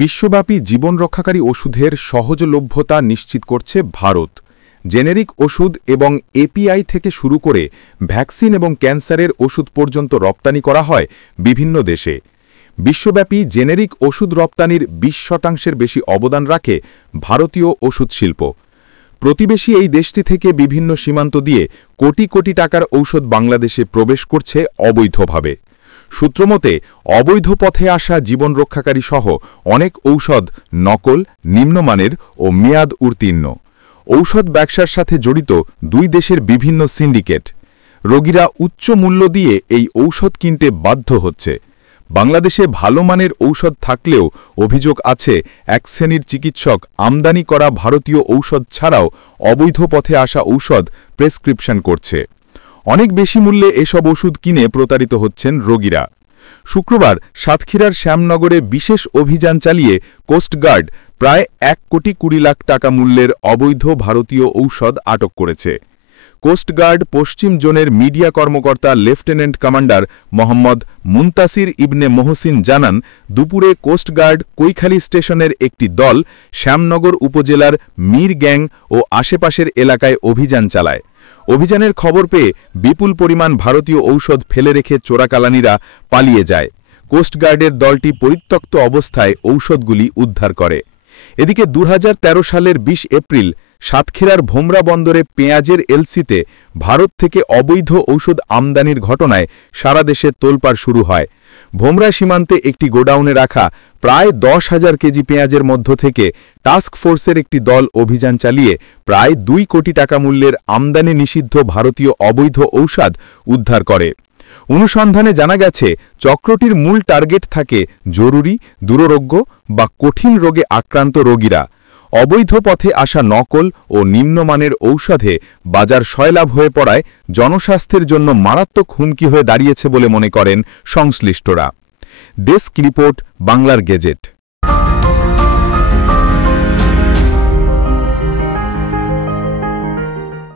বিশ্বব্যাপী জীবনরক্ষাকারী ওষুধের সহজলভ্যতা নিশ্চিত করছে ভারত। জেনেরিক ওষুধ এবং এপিআই থেকে শুরু করে ভ্যাকসিন এবং ক্যান্সারের ওষুধ পর্যন্ত রপ্তানি করা হয় বিভিন্ন দেশে। বিশ্বব্যাপী জেনেরিক ওষুধ রপ্তানির ২০% বেশি অবদান রাখে ভারতীয় ওষুধ শিল্প। প্রতিবেশী এই দেশটি থেকে বিভিন্ন সীমান্ত দিয়ে কোটি কোটি টাকার ঔষধ বাংলাদেশে প্রবেশ করছে অবৈধভাবে। সূত্রমতে অবৈধ পথে আসা জীবনরক্ষাকারী সহ অনেক ঔষধ নকল, নিম্নমানের ও মেয়াদ উত্তীর্ণ। ঔষধ ব্যবসার সাথে জড়িত দুই দেশের বিভিন্ন সিন্ডিকেট। রোগীরা উচ্চ মূল্য দিয়ে এই ঔষধ কিনতে বাধ্য হচ্ছে। বাংলাদেশে ভালো মানের ঔষধ থাকলেও অভিযোগ আছে এক শ্রেণীর চিকিৎসক আমদানি করা ভারতীয় ঔষধ ছাড়াও অবৈধ পথে আসা ঔষধ প্রেসক্রিপশন করছে। অনেক বেশি মূল্যে এসব ওষুধ কিনে প্রতারিত হচ্ছেন রোগীরা। শুক্রবার সাতক্ষীরার শ্যামনগরে বিশেষ অভিযান চালিয়ে কোস্টগার্ড প্রায় ১,২০,০০,০০০ টাকা মূল্যের অবৈধ ভারতীয় ঔষধ আটক করেছে। কোস্টগার্ড পশ্চিম জোনের মিডিয়া কর্মকর্তা লেফটেন্যান্ট কমান্ডার মোহাম্মদ মুনতাসির ইবনে মোহসিন জানান, দুপুরে কোস্টগার্ড কৈখালী স্টেশনের একটি দল শ্যামনগর উপজেলার মীরগ্যাং ও আশেপাশের এলাকায় অভিযান চালায়। অভিযানের খবর পেয়ে বিপুল পরিমাণ ভারতীয় ঔষধ ফেলে রেখে চোরাকালানিরা পালিয়ে যায়। কোস্টগার্ডের দলটি পরিত্যক্ত অবস্থায় ঔষধগুলি উদ্ধার করে। এদিকে ২০১৩ সালের ২০ এপ্রিল সাতক্ষীরার ভোমরা বন্দরে পেঁয়াজের এলসিতে ভারত থেকে অবৈধ ঔষধ আমদানির ঘটনায় সারা দেশে তোলপাড় শুরু হয়। ভোমরা সীমান্তে একটি গোডাউনে রাখা প্রায় ১০,০০০ কেজি পেঁয়াজের মধ্য থেকে টাস্ক ফোর্সের একটি দল অভিযান চালিয়ে প্রায় ২ কোটি টাকা মূল্যের আমদানি নিষিদ্ধ ভারতীয় অবৈধ ঔষধ উদ্ধার করে। অনুসন্ধানে জানা গেছে, চক্রটির মূল টার্গেট থাকে জরুরি, দুরারোগ্য বা কঠিন রোগে আক্রান্ত রোগীরা। অবৈধ পথে আসা নকল ও নিম্নমানের ঔষধে বাজার সয়লাভ হয়ে পড়ায় জনস্বাস্থ্যের জন্য মারাত্মক হুমকি হয়ে দাঁড়িয়েছে বলে মনে করেন সংশ্লিষ্টরা। ডেস্ক রিপোর্ট, বাংলার গেজেট।